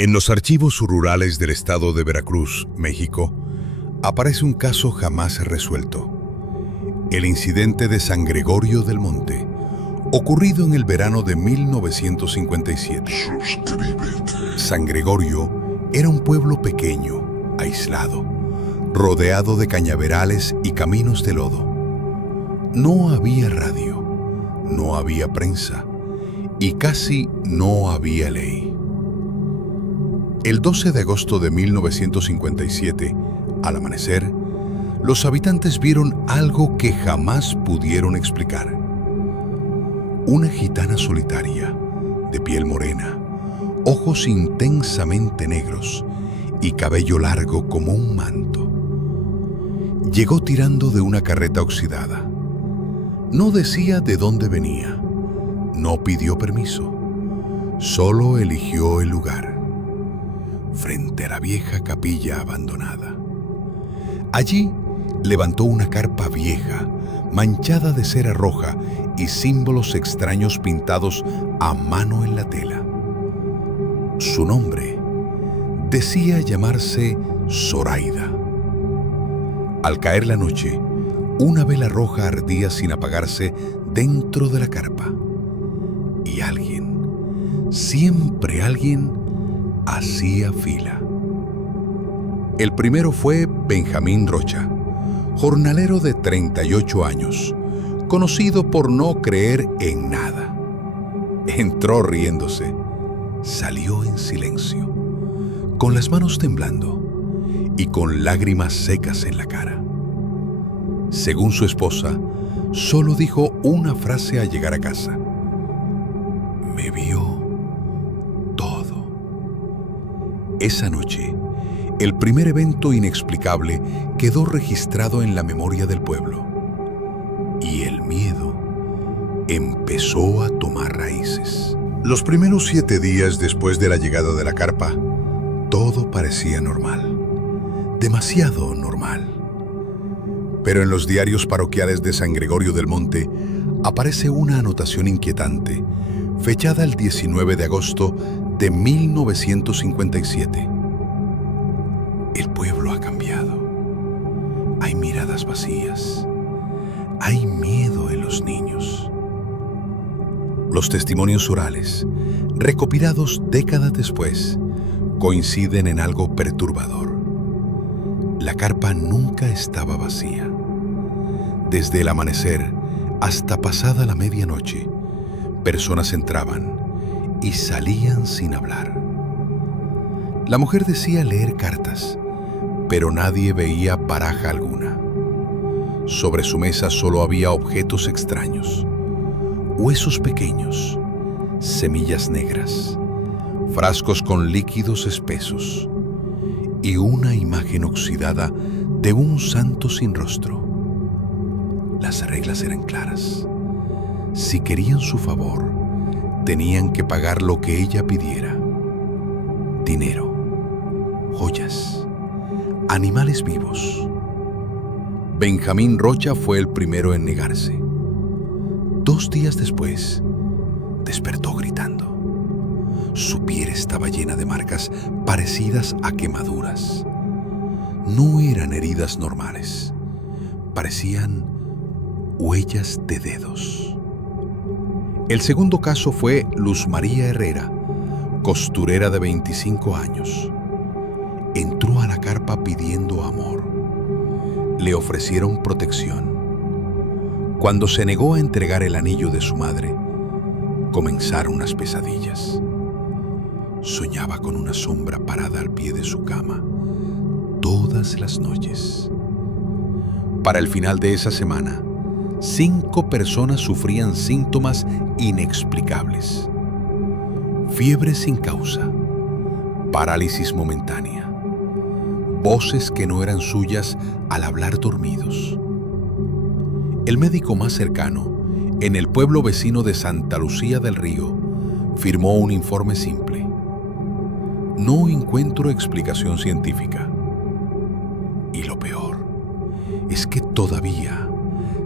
En los archivos rurales del estado de Veracruz, México, aparece un caso jamás resuelto. El incidente de San Gregorio del Monte, ocurrido en el verano de 1957. San Gregorio era un pueblo pequeño, aislado, rodeado de cañaverales y caminos de lodo. No había radio, no había prensa y casi no había ley. El 12 de agosto de 1957, al amanecer, los habitantes vieron algo que jamás pudieron explicar. Una gitana solitaria, de piel morena, ojos intensamente negros y cabello largo como un manto. Llegó tirando de una carreta oxidada. No decía de dónde venía, no pidió permiso, solo eligió el lugar, frente a la vieja capilla abandonada. Allí levantó una carpa vieja, manchada de cera roja y símbolos extraños pintados a mano en la tela. Su nombre decía llamarse Zoraida. Al caer la noche, una vela roja ardía sin apagarse dentro de la carpa. Y alguien, siempre alguien, hacía fila. El primero fue Benjamín Rocha, jornalero de 38 años, conocido por no creer en nada. Entró riéndose, salió en silencio, con las manos temblando y con lágrimas secas en la cara. Según su esposa, solo dijo una frase al llegar a casa: me vio todo. Esa noche, el primer evento inexplicable quedó registrado en la memoria del pueblo. Y el miedo empezó a tomar raíces. Los primeros 7 días después de la llegada de la carpa, todo parecía normal. Demasiado normal. Pero en los diarios parroquiales de San Gregorio del Monte aparece una anotación inquietante, fechada el 19 de agosto de 1957. El pueblo ha cambiado. Hay miradas vacías. Hay miedo en los niños. Los testimonios orales, recopilados décadas después, coinciden en algo perturbador. La carpa nunca estaba vacía. Desde el amanecer hasta pasada la medianoche, personas entraban y salían sin hablar. La mujer decía leer cartas, pero nadie veía baraja alguna. Sobre su mesa solo había objetos extraños: huesos pequeños, semillas negras, frascos con líquidos espesos y una imagen oxidada de un santo sin rostro. Las reglas eran claras. Si querían su favor, tenían que pagar lo que ella pidiera: dinero, joyas, animales vivos. Benjamín Rocha fue el primero en negarse. 2 días después, despertó gritando. Su piel estaba llena de marcas parecidas a quemaduras. No eran heridas normales, parecían huellas de dedos. El segundo caso fue Luz María Herrera, costurera de 25 años. Entró a la carpa pidiendo amor. Le ofrecieron protección. Cuando se negó a entregar el anillo de su madre, comenzaron las pesadillas. Soñaba con una sombra parada al pie de su cama todas las noches. Para el final de esa semana, 5 personas sufrían síntomas inexplicables: fiebre sin causa, parálisis momentánea, voces que no eran suyas al hablar dormidos. El médico más cercano, en el pueblo vecino de Santa Lucía del Río, firmó un informe simple: no encuentro explicación científica. Y lo peor es que todavía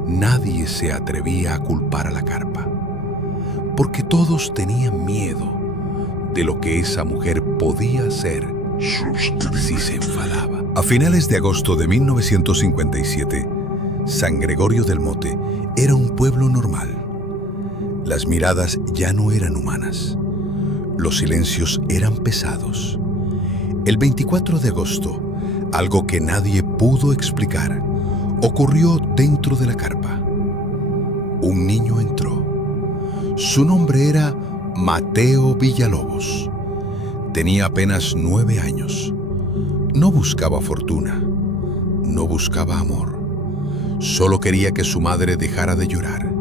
nadie se atrevía a culpar a la carpa, porque todos tenían miedo de lo que esa mujer podía hacer si se enfadaba. A finales de agosto de 1957, San Gregorio del Monte era un pueblo normal. Las miradas ya no eran humanas. Los silencios eran pesados. El 24 de agosto, algo que nadie pudo explicar, ocurrió dentro de la carpa. Un niño entró. Su nombre era Mateo Villalobos. Tenía apenas 9 años. No buscaba fortuna, no buscaba amor. Solo quería que su madre dejara de llorar.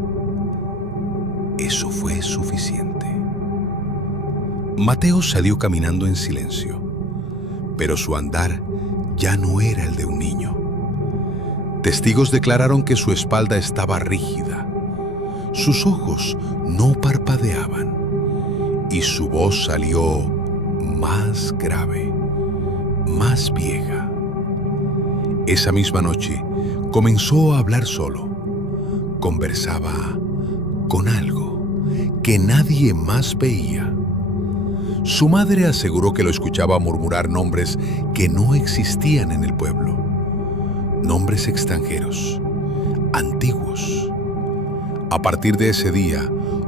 Eso fue suficiente. Mateo salió caminando en silencio, pero su andar ya no era el de un niño. Testigos declararon que su espalda estaba rígida, sus ojos no parpadeaban y su voz salió más grave, más vieja. Esa misma noche comenzó a hablar solo. Conversaba con algo que nadie más veía. Su madre aseguró que lo escuchaba murmurar nombres que no existían en el pueblo. Nombres extranjeros, antiguos. A partir de ese día,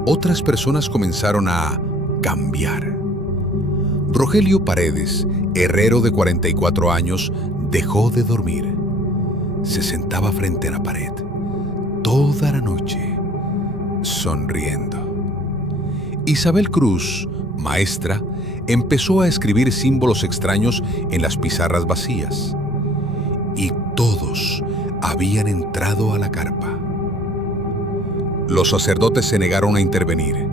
otras personas comenzaron a cambiar. Rogelio Paredes, herrero de 44 años, dejó de dormir. Se sentaba frente a la pared, toda la noche, sonriendo. Isabel Cruz, maestra, empezó a escribir símbolos extraños en las pizarras vacías. Y todos habían entrado a la carpa. Los sacerdotes se negaron a intervenir.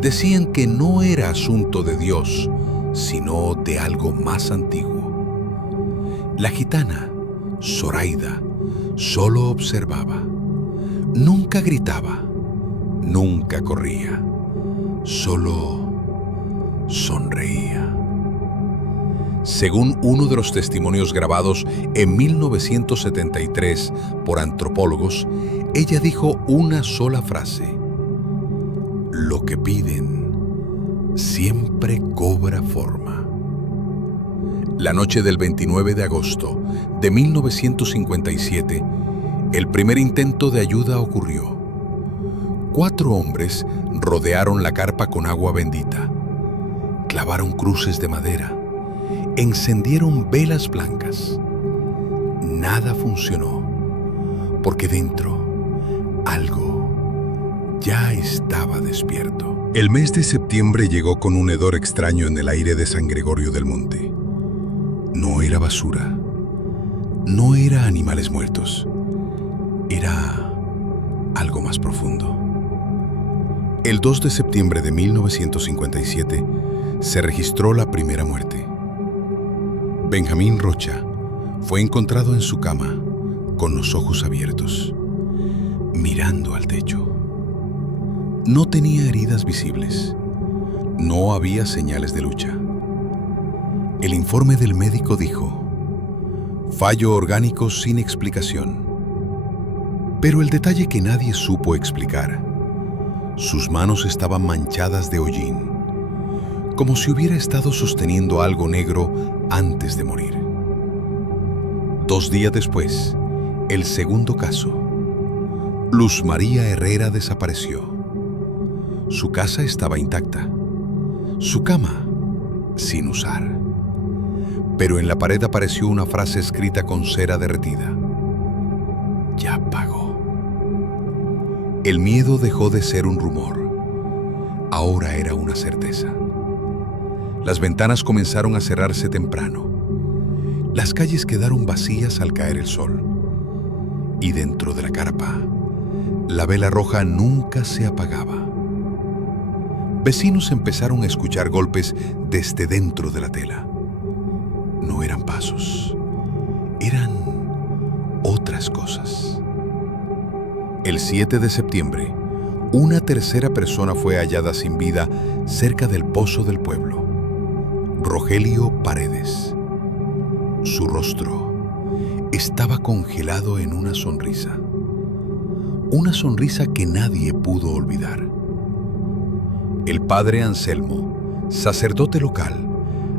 Decían que no era asunto de Dios, sino de algo más antiguo. La gitana, Zoraida, solo observaba. Nunca gritaba, nunca corría, solo sonreía. Según uno de los testimonios grabados en 1973 por antropólogos, ella dijo una sola frase: lo que piden siempre cobra forma. La noche del 29 de agosto de 1957, el primer intento de ayuda ocurrió. 4 hombres rodearon la carpa con agua bendita, clavaron cruces de madera, encendieron velas blancas. Nada funcionó, porque dentro algo ya estaba despierto. El mes de septiembre llegó con un hedor extraño en el aire de San Gregorio del Monte. No era basura, no era animales muertos, era algo más profundo. El 2 de septiembre de 1957 se registró la primera muerte. Benjamín Rocha fue encontrado en su cama, con los ojos abiertos, mirando al techo. No tenía heridas visibles, no había señales de lucha. El informe del médico dijo: fallo orgánico sin explicación. Pero el detalle que nadie supo explicar: sus manos estaban manchadas de hollín, como si hubiera estado sosteniendo algo negro antes de morir. 2 días después, el segundo caso. Luz María Herrera desapareció. Su casa estaba intacta, su cama sin usar. Pero en la pared apareció una frase escrita con cera derretida: ya pagó. El miedo dejó de ser un rumor. Ahora era una certeza. Las ventanas comenzaron a cerrarse temprano. Las calles quedaron vacías al caer el sol. Y dentro de la carpa, la vela roja nunca se apagaba. Vecinos empezaron a escuchar golpes desde dentro de la tela. No eran pasos, eran otras cosas. El 7 de septiembre, una tercera persona fue hallada sin vida cerca del pozo del pueblo: Rogelio Paredes. Su rostro estaba congelado en una sonrisa que nadie pudo olvidar. El padre Anselmo sacerdote local,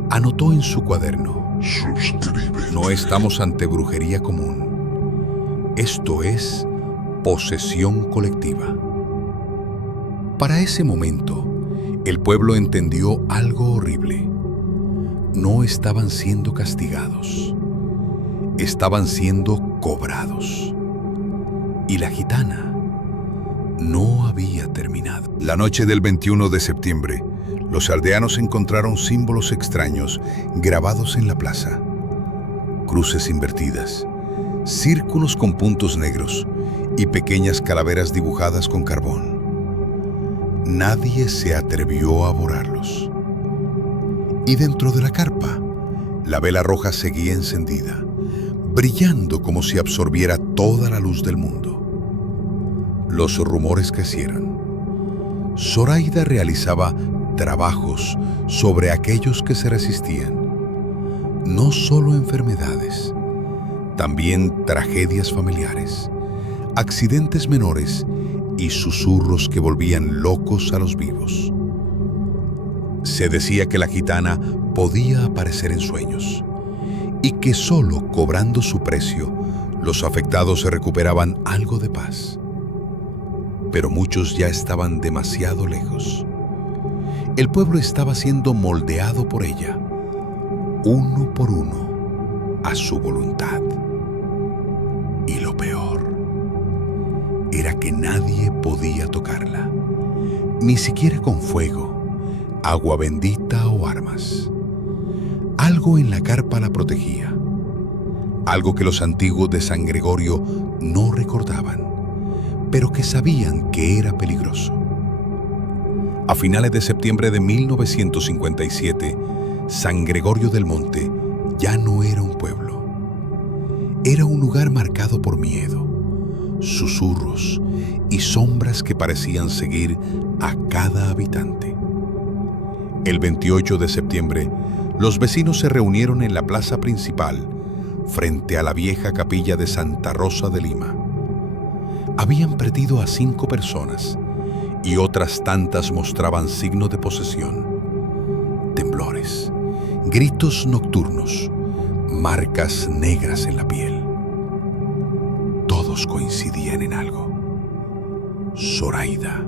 anotó en su cuaderno: Suscríbete. no estamos ante brujería común. Esto es posesión colectiva. Para ese momento, el pueblo entendió algo horrible. No estaban siendo castigados, estaban siendo cobrados. Y la gitana no había terminado. La noche del 21 de septiembre, los aldeanos encontraron símbolos extraños grabados en la plaza. Cruces invertidas, círculos con puntos negros y pequeñas calaveras dibujadas con carbón. Nadie se atrevió a borrarlos. Y dentro de la carpa, la vela roja seguía encendida, brillando como si absorbiera toda la luz del mundo. Los rumores crecieron. Zoraida realizaba trabajos sobre aquellos que se resistían. No solo enfermedades, también tragedias familiares, accidentes menores y susurros que volvían locos a los vivos. Se decía que la gitana podía aparecer en sueños y que solo cobrando su precio los afectados se recuperaban algo de paz. Pero muchos ya estaban demasiado lejos. El pueblo estaba siendo moldeado por ella, uno por uno, a su voluntad. Y lo peor era que nadie podía tocarla, ni siquiera con fuego, agua bendita o armas. Algo en la carpa la protegía, algo que los antiguos de San Gregorio no recordaban, pero que sabían que era peligroso. A finales de septiembre de 1957, San Gregorio del Monte ya no era un pueblo. Era un lugar marcado por miedo, susurros y sombras que parecían seguir a cada habitante. El 28 de septiembre, los vecinos se reunieron en la plaza principal, frente a la vieja capilla de Santa Rosa de Lima. Habían perdido a 5 personas y otras tantas mostraban signos de posesión. Temblores, gritos nocturnos, marcas negras en la piel. Todos coincidían en algo. Zoraida,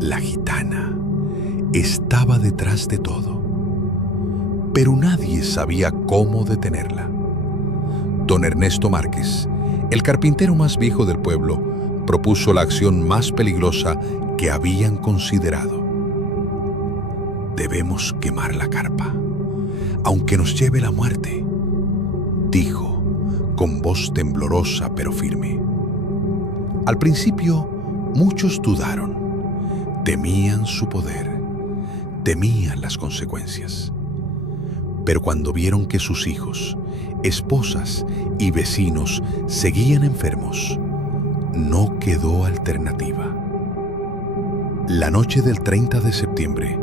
la gitana, estaba detrás de todo, pero nadie sabía cómo detenerla. Don Ernesto Márquez, el carpintero más viejo del pueblo, propuso la acción más peligrosa que habían considerado. Debemos quemar la carpa, aunque nos lleve la muerte, dijo con voz temblorosa pero firme. Al principio, muchos dudaron, temían su poder, temían las consecuencias. Pero cuando vieron que sus hijos, esposas y vecinos seguían enfermos, no quedó alternativa. La noche del 30 de septiembre,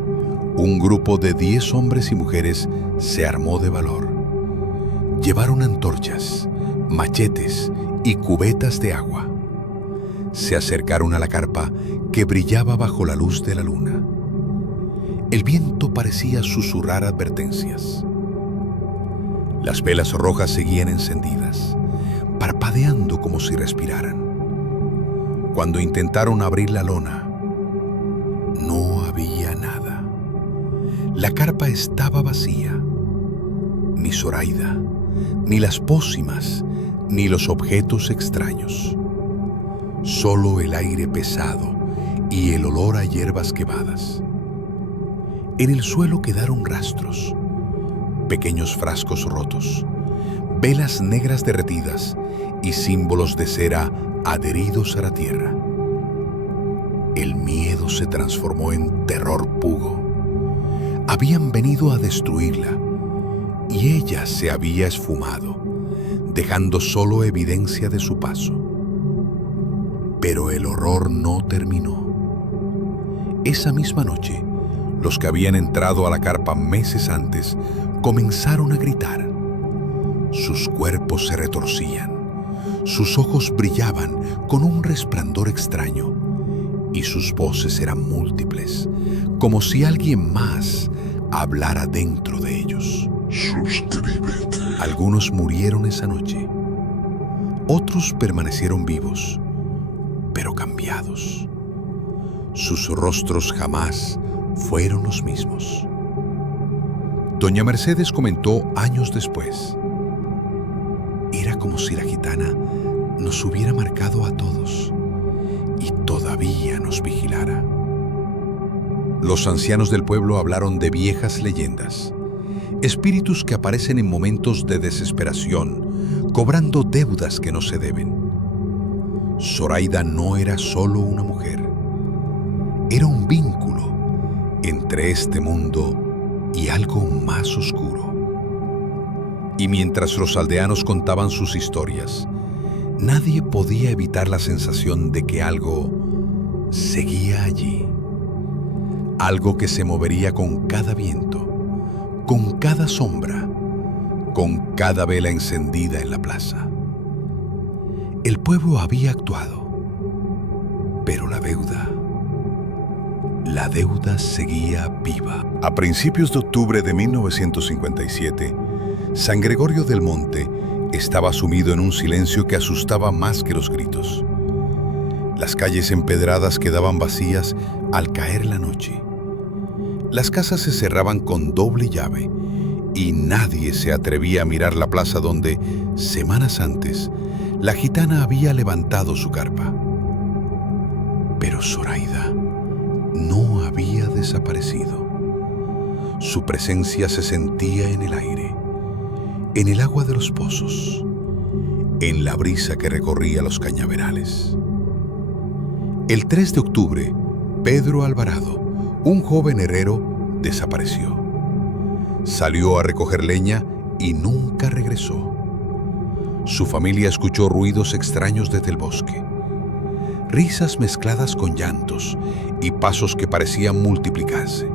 un grupo de 10 hombres y mujeres se armó de valor. Llevaron antorchas, machetes y cubetas de agua. Se acercaron a la carpa que brillaba bajo la luz de la luna. El viento parecía susurrar advertencias. Las velas rojas seguían encendidas, parpadeando como si respiraran. Cuando intentaron abrir la lona, no había nada. La carpa estaba vacía. Ni Zoraida, ni las pócimas, ni los objetos extraños. Solo el aire pesado y el olor a hierbas quemadas. En el suelo quedaron rastros, pequeños frascos rotos, velas negras derretidas y símbolos de cera adheridos a la tierra. El miedo se transformó en terror pugo. Habían venido a destruirla y ella se había esfumado, dejando solo evidencia de su paso. Pero el horror no terminó. Esa misma noche, los que habían entrado a la carpa meses antes comenzaron a gritar. Sus cuerpos se retorcían, sus ojos brillaban con un resplandor extraño y sus voces eran múltiples, como si alguien más hablara dentro de ellos. Suscríbete. Algunos murieron esa noche. Otros permanecieron vivos, pero cambiados. Sus rostros jamás fueron los mismos. Doña Mercedes comentó años después: era como si la gitana nos hubiera marcado a todos y todavía nos vigilara. Los ancianos del pueblo hablaron de viejas leyendas, espíritus que aparecen en momentos de desesperación, cobrando deudas que no se deben. Zoraida no era solo una mujer, era un vínculo entre este mundo y algo más oscuro. Y mientras los aldeanos contaban sus historias, nadie podía evitar la sensación de que algo seguía allí. Algo que se movería con cada viento, con cada sombra, con cada vela encendida en la plaza. El pueblo había actuado, pero la deuda seguía viva. A principios de octubre de 1957, San Gregorio del Monte estaba sumido en un silencio que asustaba más que los gritos. Las calles empedradas quedaban vacías al caer la noche. Las casas se cerraban con doble llave y nadie se atrevía a mirar la plaza donde, semanas antes, la gitana había levantado su carpa. Pero Zoraida no había desaparecido. Su presencia se sentía en el aire, en el agua de los pozos, en la brisa que recorría los cañaverales. El 3 de octubre, Pedro Alvarado, un joven herrero, desapareció. Salió a recoger leña y nunca regresó. Su familia escuchó ruidos extraños desde el bosque, risas mezcladas con llantos y pasos que parecían multiplicarse.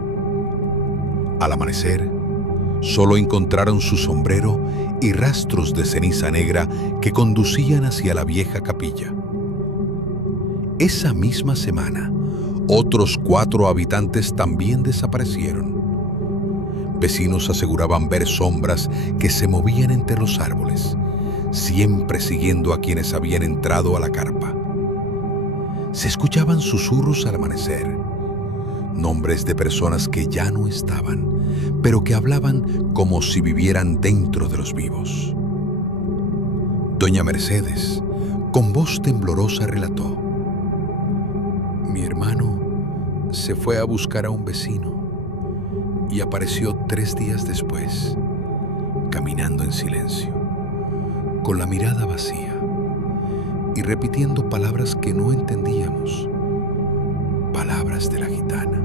Al amanecer, solo encontraron su sombrero y rastros de ceniza negra que conducían hacia la vieja capilla. Esa misma semana, otros 4 habitantes también desaparecieron. Vecinos aseguraban ver sombras que se movían entre los árboles, siempre siguiendo a quienes habían entrado a la carpa. Se escuchaban susurros al amanecer, nombres de personas que ya no estaban, pero que hablaban como si vivieran dentro de los vivos. Doña Mercedes, con voz temblorosa, relató: mi hermano se fue a buscar a un vecino y apareció 3 días después, caminando en silencio, con la mirada vacía y repitiendo palabras que no entendíamos, palabras de la gitana.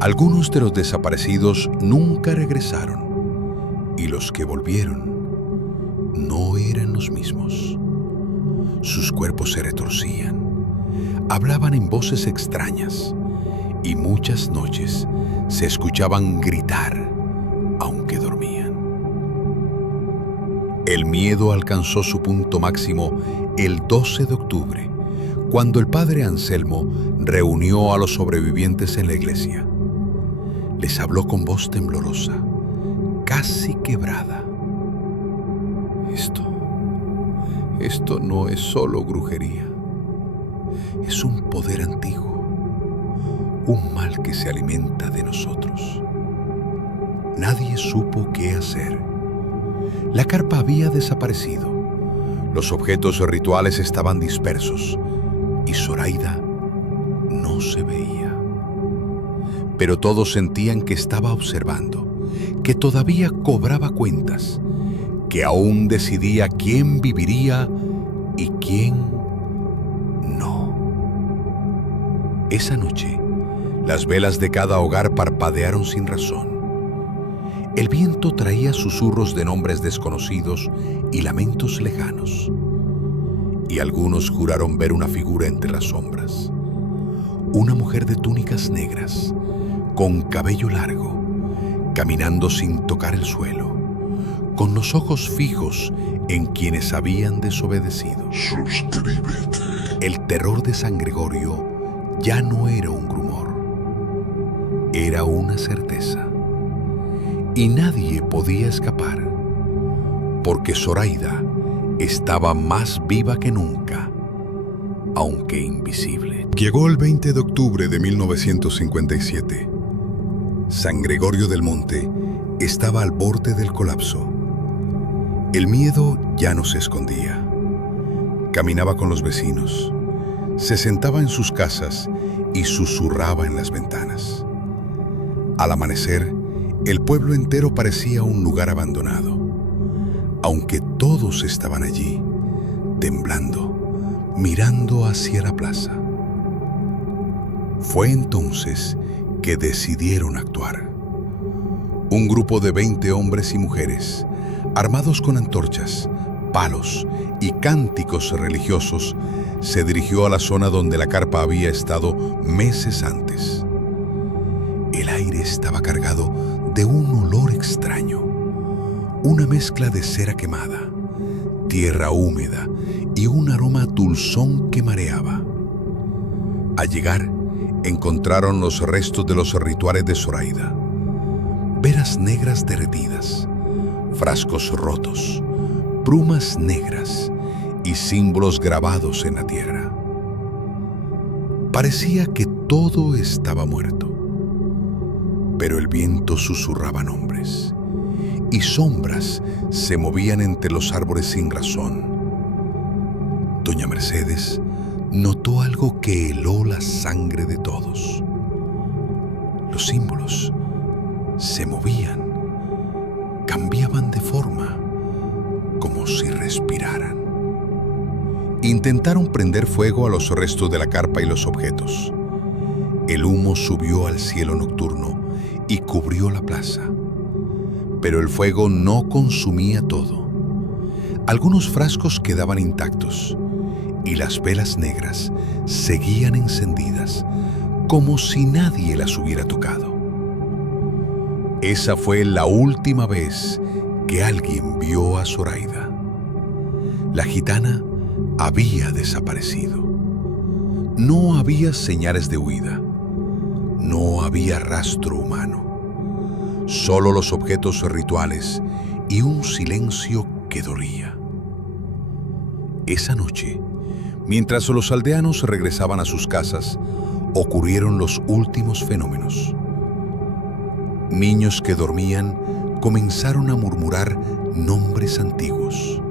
Algunos de los desaparecidos nunca regresaron y los que volvieron no eran los mismos. Sus cuerpos se retorcían, hablaban en voces extrañas y muchas noches se escuchaban gritar aunque dormían. El miedo alcanzó su punto máximo el 12 de octubre, cuando el padre Anselmo reunió a los sobrevivientes en la iglesia. Les habló con voz temblorosa, casi quebrada. Esto no es solo brujería. Es un poder antiguo, un mal que se alimenta de nosotros. Nadie supo qué hacer. La carpa había desaparecido. Los objetos rituales estaban dispersos y Zoraida no se veía. Pero todos sentían que estaba observando, que todavía cobraba cuentas, que aún decidía quién viviría y quién no. Esa noche, las velas de cada hogar parpadearon sin razón. El viento traía susurros de nombres desconocidos y lamentos lejanos. Y algunos juraron ver una figura entre las sombras. Una mujer de túnicas negras, con cabello largo, caminando sin tocar el suelo, con los ojos fijos en quienes habían desobedecido. Suscríbete. El terror de San Gregorio ya no era un rumor, era una certeza. Y nadie podía escapar, porque Zoraida estaba más viva que nunca, aunque invisible. Llegó el 20 de octubre de 1957. San Gregorio del Monte estaba al borde del colapso. El miedo ya no se escondía. Caminaba con los vecinos, se sentaba en sus casas y susurraba en las ventanas. Al amanecer, el pueblo entero parecía un lugar abandonado, aunque todos estaban allí, temblando, mirando hacia la plaza. Fue entonces que decidieron actuar. Un grupo de 20 hombres y mujeres, armados con antorchas, palos y cánticos religiosos, se dirigió a la zona donde la carpa había estado meses antes. El aire estaba cargado de un olor extraño, una mezcla de cera quemada, tierra húmeda y un aroma dulzón que mareaba. Al llegar, encontraron los restos de los rituales de Zoraida: veras negras derretidas, frascos rotos, plumas negras y símbolos grabados en la tierra. Parecía que todo estaba muerto, pero el viento susurraba nombres y sombras se movían entre los árboles sin razón. Doña Mercedes notó algo que heló la sangre de todos. Los símbolos se movían, cambiaban de forma, como si respiraran. Intentaron prender fuego a los restos de la carpa y los objetos. El humo subió al cielo nocturno y cubrió la plaza. Pero el fuego no consumía todo. Algunos frascos quedaban intactos y las velas negras seguían encendidas, como si nadie las hubiera tocado. Esa fue la última vez que alguien vio a Zoraida. La gitana había desaparecido. No había señales de huida. No había rastro humano. Solo los objetos rituales y un silencio que dolía. Esa noche, mientras los aldeanos regresaban a sus casas, ocurrieron los últimos fenómenos. Niños que dormían comenzaron a murmurar nombres antiguos.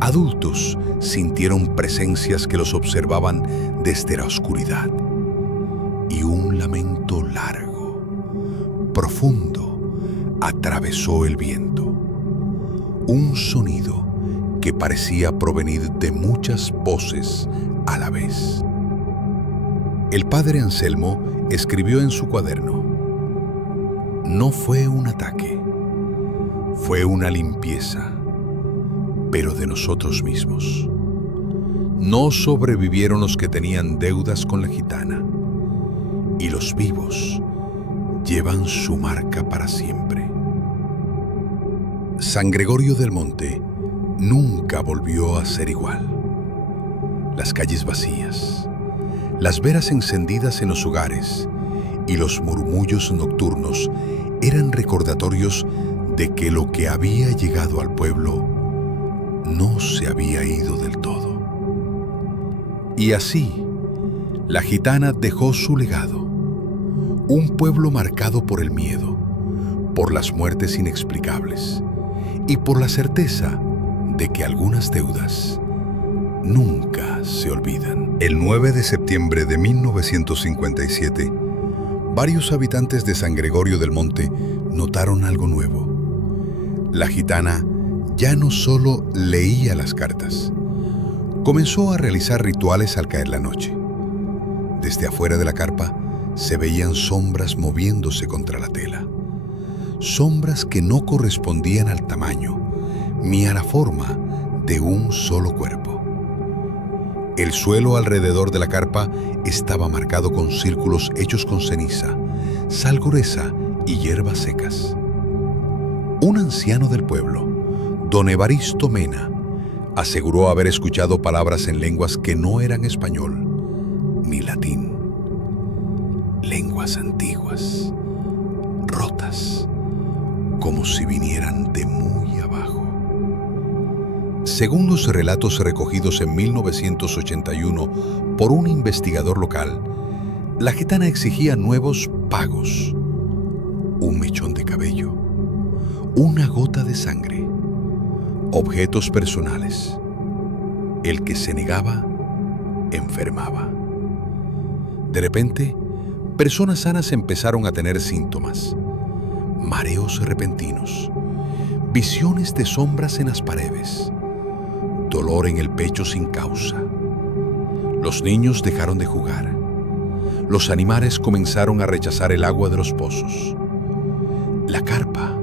Adultos sintieron presencias que los observaban desde la oscuridad. Y un lamento largo, profundo, atravesó el viento. Un sonido que parecía provenir de muchas voces a la vez. El padre Anselmo escribió en su cuaderno: no fue un ataque, fue una limpieza, pero de nosotros mismos. No sobrevivieron los que tenían deudas con la gitana, y los vivos llevan su marca para siempre. San Gregorio del Monte nunca volvió a ser igual. Las calles vacías, las veras encendidas en los hogares y los murmullos nocturnos eran recordatorios de que lo que había llegado al pueblo no se había ido del todo. Y así, la gitana dejó su legado, un pueblo marcado por el miedo, por las muertes inexplicables y por la certeza de que algunas deudas nunca se olvidan. El 9 de septiembre de 1957, varios habitantes de San Gregorio del Monte notaron algo nuevo. La gitana ya no solo leía las cartas, comenzó a realizar rituales al caer la noche. Desde afuera de la carpa se veían sombras moviéndose contra la tela. Sombras que no correspondían al tamaño ni a la forma de un solo cuerpo. El suelo alrededor de la carpa estaba marcado con círculos hechos con ceniza, sal gruesa y hierbas secas. Un anciano del pueblo, don Evaristo Mena, aseguró haber escuchado palabras en lenguas que no eran español ni latín. estatuas antiguas, rotas, como si vinieran de muy abajo. Según los relatos recogidos en 1981 por un investigador local, la gitana exigía nuevos pagos: un mechón de cabello, una gota de sangre, objetos personales. El que se negaba, enfermaba. De repente, personas sanas empezaron a tener síntomas: mareos repentinos, visiones de sombras en las paredes, dolor en el pecho sin causa. Los niños dejaron de jugar. Los animales comenzaron a rechazar el agua de los pozos. La carpa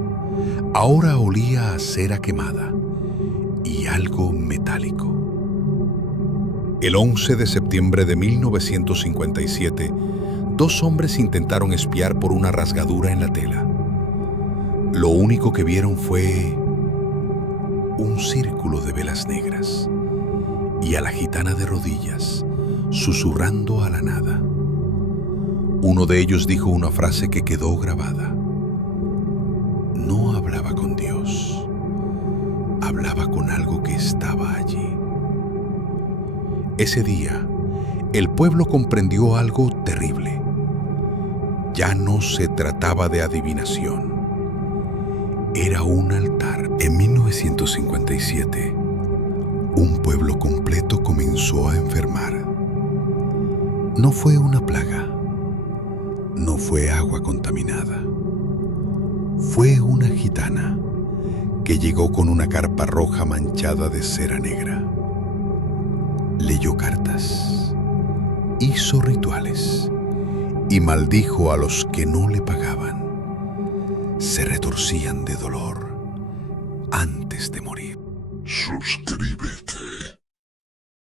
ahora olía a cera quemada y algo metálico. El 11 de septiembre de 1957, 2 hombres intentaron espiar por una rasgadura en la tela. Lo único que vieron fue un círculo de velas negras y a la gitana de rodillas, susurrando a la nada. Uno de ellos dijo una frase que quedó grabada. No hablaba con Dios, hablaba con algo que estaba allí. Ese día, el pueblo comprendió algo terrible. Ya no se trataba de adivinación. Era un altar. En 1957, un pueblo completo comenzó a enfermar. No fue una plaga, no fue agua contaminada. Fue una gitana que llegó con una carpa roja manchada de cera negra. Leyó cartas, hizo rituales y maldijo a los que no le pagaban. Se retorcían de dolor antes de morir. Suscríbete.